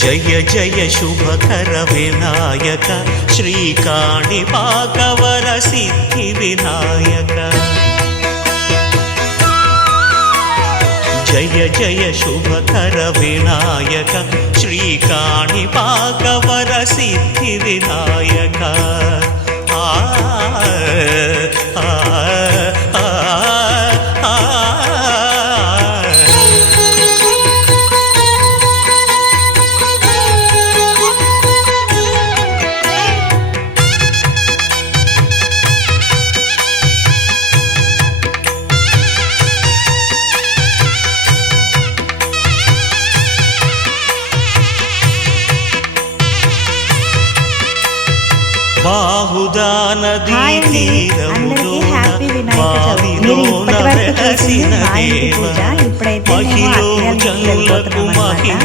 జయ జయ శుభకర వినాయక శ్రీకాణిపాకవర సిద్ధి వినాయక జయ జయ శుభకర వినాయక శ్రీకాణిపాకవర సిద్ధి వినాయక బాహుదా నదీ తీరములోన బావిలోన వెలసిన దేవ మహిళ జనులకు మహిమ